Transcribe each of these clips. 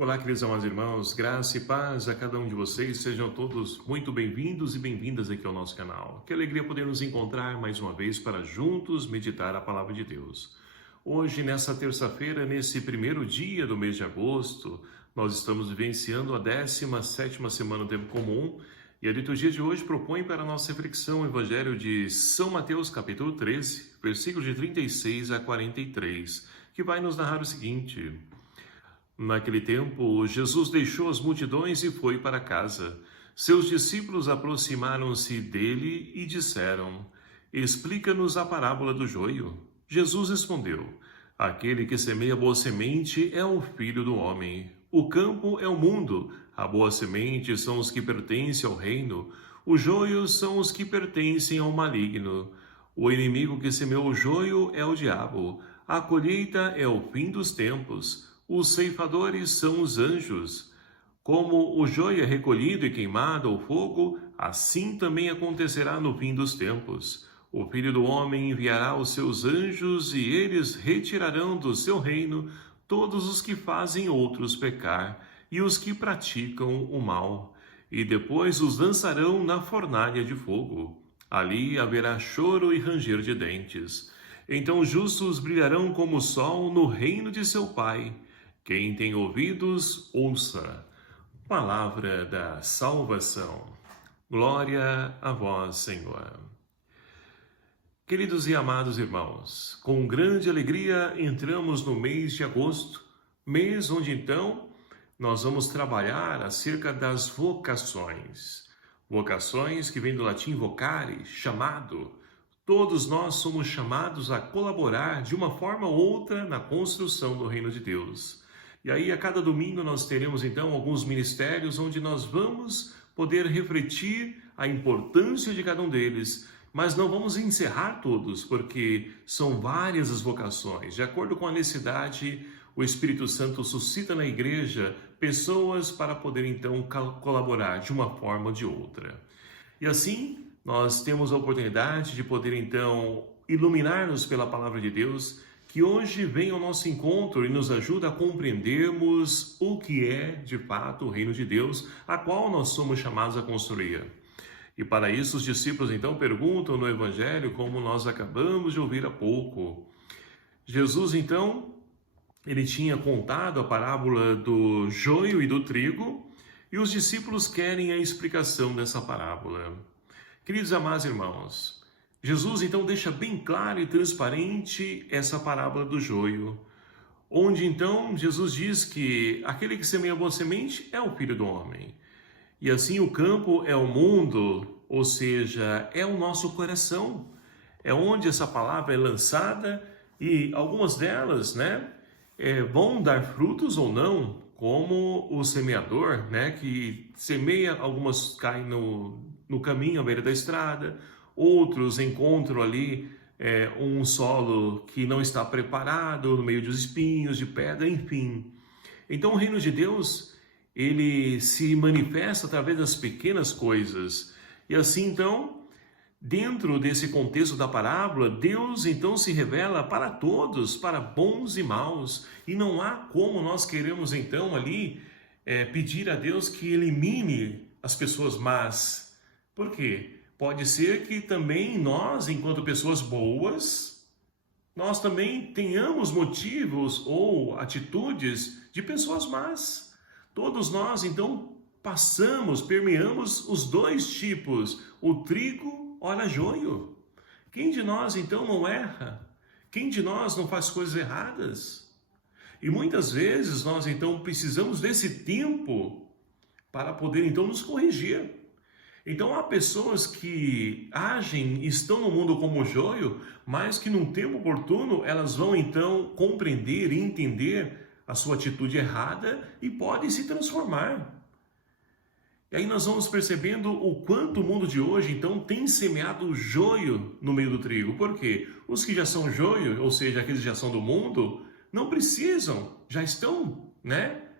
Olá, queridos amados irmãos, graça e paz a cada um de vocês, sejam todos muito bem-vindos e bem-vindas aqui ao nosso canal. Que alegria poder nos encontrar mais uma vez para juntos meditar a palavra de Deus. Hoje, nessa terça-feira, nesse primeiro dia do mês de agosto, nós estamos vivenciando a 17ª semana do Tempo Comum e a liturgia de hoje propõe para a nossa reflexão o Evangelho de São Mateus, capítulo 13, versículos de 36 a 43, que vai nos narrar o seguinte: Naquele tempo, Jesus deixou as multidões e foi para casa. Seus discípulos aproximaram-se dele e disseram: Explica-nos a parábola do joio. Jesus respondeu: Aquele que semeia boa semente é o Filho do Homem. O campo é o mundo. A boa semente são os que pertencem ao reino. Os joios são os que pertencem ao maligno. O inimigo que semeou o joio é o diabo. A colheita é o fim dos tempos. Os ceifadores são os anjos. Como o joio é recolhido e queimado ao fogo, assim também acontecerá no fim dos tempos. O Filho do Homem enviará os seus anjos e eles retirarão do seu reino todos os que fazem outros pecar e os que praticam o mal, e depois os lançarão na fornalha de fogo. Ali haverá choro e ranger de dentes. Então os justos brilharão como o sol no reino de seu Pai. Quem tem ouvidos, ouça. Palavra da salvação. Glória a vós, Senhor. Queridos e amados irmãos, com grande alegria entramos no mês de agosto, mês onde então nós vamos trabalhar acerca das vocações. Vocações que vem do latim vocare, chamado. Todos nós somos chamados a colaborar de uma forma ou outra na construção do reino de Deus. E aí, a cada domingo, nós teremos, então, alguns ministérios onde nós vamos poder refletir a importância de cada um deles, mas não vamos encerrar todos, porque são várias as vocações. De acordo com a necessidade, o Espírito Santo suscita na igreja pessoas para poder, então, colaborar de uma forma ou de outra. E assim, nós temos a oportunidade de poder, então, iluminar-nos pela palavra de Deus, que hoje vem ao nosso encontro e nos ajuda a compreendermos o que é, de fato, o reino de Deus, a qual nós somos chamados a construir. E para isso os discípulos então perguntam no Evangelho, como nós acabamos de ouvir há pouco. Jesus então, ele tinha contado a parábola do joio e do trigo, e os discípulos querem a explicação dessa parábola. Queridos amados irmãos, Jesus então deixa bem claro e transparente essa parábola do joio, onde então Jesus diz que aquele que semeia boa semente é o Filho do Homem. E assim o campo é o mundo, ou seja, é o nosso coração. É onde essa palavra é lançada e algumas delas, vão dar frutos ou não, como o semeador, que semeia, algumas caem no caminho à beira da estrada, outros encontram ali um solo que não está preparado, no meio dos espinhos, de pedra, enfim. Então o reino de Deus, ele se manifesta através das pequenas coisas. E assim então, dentro desse contexto da parábola, Deus então se revela para todos, para bons e maus. E não há como nós queremos então ali pedir a Deus que elimine as pessoas más. Por quê? Pode ser que também nós, enquanto pessoas boas, nós também tenhamos motivos ou atitudes de pessoas más. Todos nós, então, permeamos os dois tipos, o trigo, ora joio. Quem de nós, então, não erra? Quem de nós não faz coisas erradas? E muitas vezes nós, então, precisamos desse tempo para poder, então, nos corrigir. Então há pessoas que agem, estão no mundo como joio, mas que num tempo oportuno elas vão então compreender e entender a sua atitude errada e podem se transformar. E aí nós vamos percebendo o quanto o mundo de hoje então tem semeado joio no meio do trigo. Por quê? Os que já são joio, ou seja, aqueles que já são do mundo, não precisam, já estão,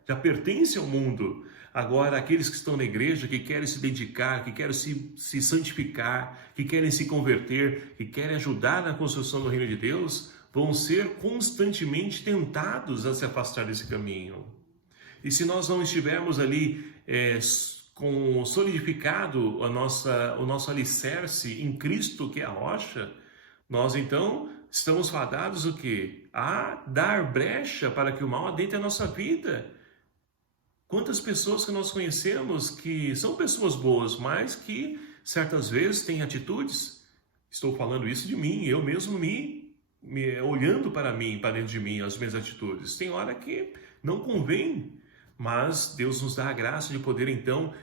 já pertencem ao mundo. Agora, aqueles que estão na igreja, que querem se dedicar, que querem se santificar, que querem se converter, que querem ajudar na construção do reino de Deus, vão ser constantemente tentados a se afastar desse caminho. E se nós não estivermos ali com solidificado o nosso alicerce em Cristo, que é a rocha, nós então estamos fadados o quê? A dar brecha para que o mal adentre a nossa vida. Quantas pessoas que nós conhecemos que são pessoas boas, mas que certas vezes têm atitudes, estou falando isso de mim, eu mesmo olhando para mim, para dentro de mim, as minhas atitudes. Tem hora que não convém, mas Deus nos dá a graça de poder então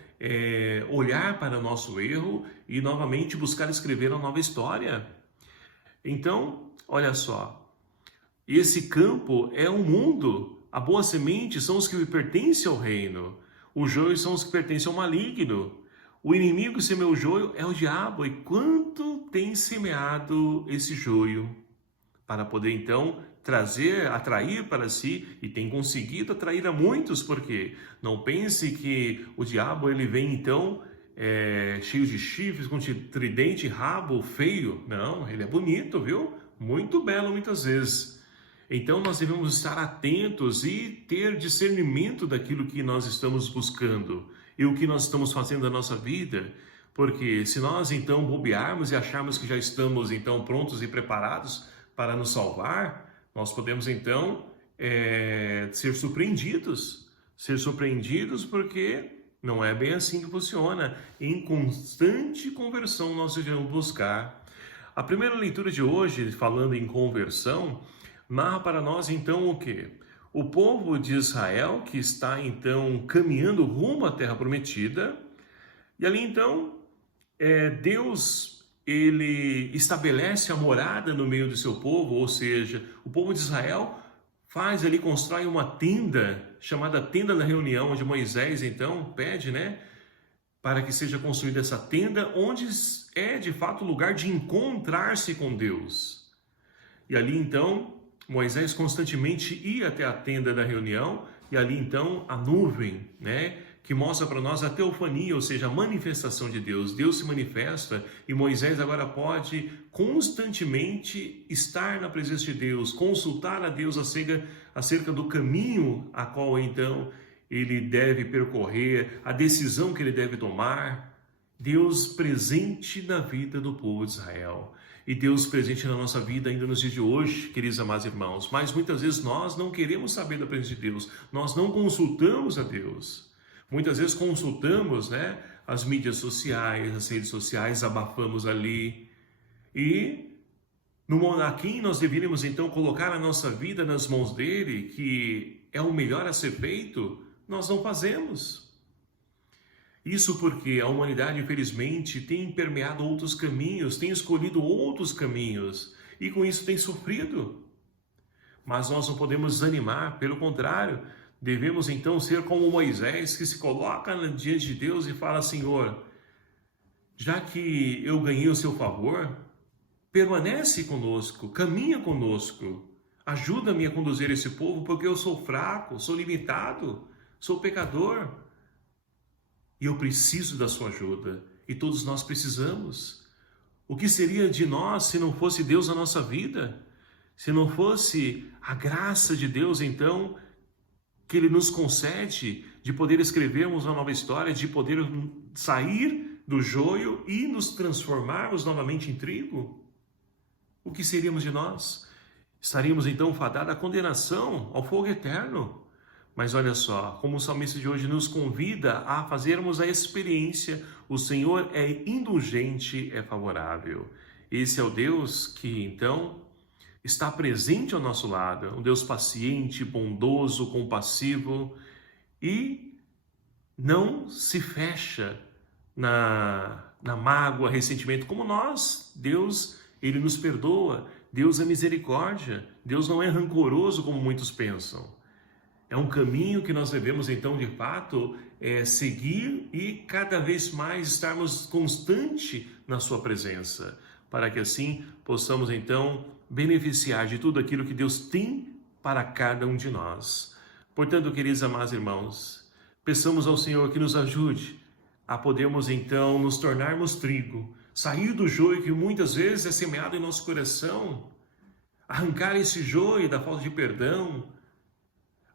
olhar para o nosso erro e novamente buscar escrever uma nova história. Então, olha só, esse campo é um mundo. A boa semente são os que pertencem ao reino. O joio são os que pertencem ao maligno. O inimigo que semeia o joio é o diabo. E quanto tem semeado esse joio para poder então atrair para si, e tem conseguido atrair a muitos, porque não pense que o diabo ele vem então cheio de chifres, com tridente, rabo feio. Não, ele é bonito, viu? Muito belo muitas vezes. Então nós devemos estar atentos e ter discernimento daquilo que nós estamos buscando e o que nós estamos fazendo na nossa vida, porque se nós então bobearmos e acharmos que já estamos então prontos e preparados para nos salvar, nós podemos então ser surpreendidos porque não é bem assim que funciona. Em constante conversão nós devemos buscar. A primeira leitura de hoje, falando em conversão, narra para nós então o quê? O povo de Israel que está então caminhando rumo à Terra Prometida, e ali então Deus ele estabelece a morada no meio do seu povo, ou seja, o povo de Israel constrói uma tenda chamada Tenda da Reunião, onde Moisés então pede, para que seja construída essa tenda, onde é de fato o lugar de encontrar-se com Deus. E ali então Moisés constantemente ia até a tenda da reunião, e ali então a nuvem, que mostra para nós a teofania, ou seja, a manifestação de Deus. Deus se manifesta e Moisés agora pode constantemente estar na presença de Deus, consultar a Deus acerca do caminho a qual então ele deve percorrer, a decisão que ele deve tomar. Deus presente na vida do povo de Israel. E Deus presente na nossa vida ainda nos dias de hoje, queridos amados irmãos. Mas muitas vezes nós não queremos saber da presença de Deus. Nós não consultamos a Deus. Muitas vezes consultamos, as mídias sociais, as redes sociais, abafamos ali. E a quem nós deveríamos então colocar a nossa vida nas mãos dele, que é o melhor a ser feito, nós não fazemos. Isso porque a humanidade, infelizmente, tem permeado outros caminhos, tem escolhido outros caminhos e com isso tem sofrido. Mas nós não podemos desanimar, pelo contrário, devemos então ser como Moisés, que se coloca diante de Deus e fala: Senhor, já que eu ganhei o seu favor, permanece conosco, caminha conosco, ajuda-me a conduzir esse povo, porque eu sou fraco, sou limitado, sou pecador. E eu preciso da sua ajuda. E todos nós precisamos. O que seria de nós se não fosse Deus na nossa vida? Se não fosse a graça de Deus, então, que Ele nos concede de poder escrevermos uma nova história, de poder sair do joio e nos transformarmos novamente em trigo? O que seríamos de nós? Estaríamos então fadados à condenação, ao fogo eterno. Mas olha só, como o salmista de hoje nos convida a fazermos a experiência, o Senhor é indulgente, é favorável. Esse é o Deus que então está presente ao nosso lado, um Deus paciente, bondoso, compassivo e não se fecha na mágoa, ressentimento, como nós. Deus, Ele nos perdoa, Deus é misericórdia, Deus não é rancoroso como muitos pensam. É um caminho que nós devemos, então, de fato, seguir e cada vez mais estarmos constante na sua presença, para que assim possamos, então, beneficiar de tudo aquilo que Deus tem para cada um de nós. Portanto, queridos amados irmãos, peçamos ao Senhor que nos ajude a podermos, então, nos tornarmos trigo, sair do joio que muitas vezes é semeado em nosso coração, arrancar esse joio da falta de perdão,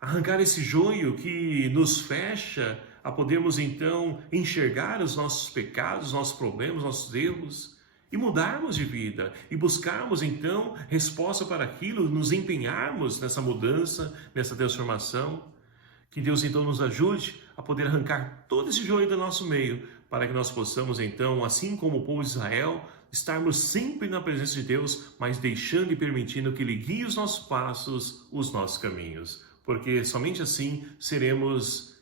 arrancar esse joio que nos fecha a podermos então enxergar os nossos pecados, os nossos problemas, nossos erros e mudarmos de vida e buscarmos então resposta para aquilo, nos empenharmos nessa mudança, nessa transformação. Que Deus então nos ajude a poder arrancar todo esse joio do nosso meio, para que nós possamos então, assim como o povo de Israel, estarmos sempre na presença de Deus, mas deixando e permitindo que Ele guie os nossos passos, os nossos caminhos. Porque somente assim seremos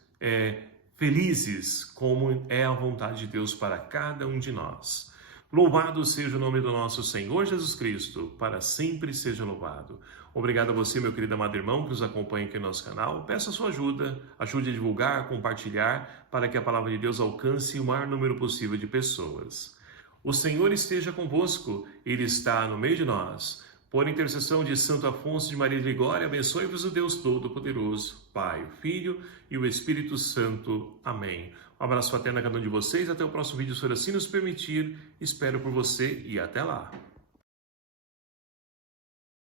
felizes, como é a vontade de Deus para cada um de nós. Louvado seja o nome do nosso Senhor Jesus Cristo, para sempre seja louvado. Obrigado a você, meu querido amado irmão, que nos acompanha aqui no nosso canal. Peço a sua ajuda, ajude a divulgar, compartilhar, para que a palavra de Deus alcance o maior número possível de pessoas. O Senhor esteja convosco, Ele está no meio de nós. Por intercessão de Santo Afonso de Maria de Ligória, abençoe-vos o Deus Todo-Poderoso, Pai, o Filho e o Espírito Santo. Amém. Um abraço fraterno a cada um de vocês. Até o próximo vídeo, se assim nos permitir. Espero por você e até lá.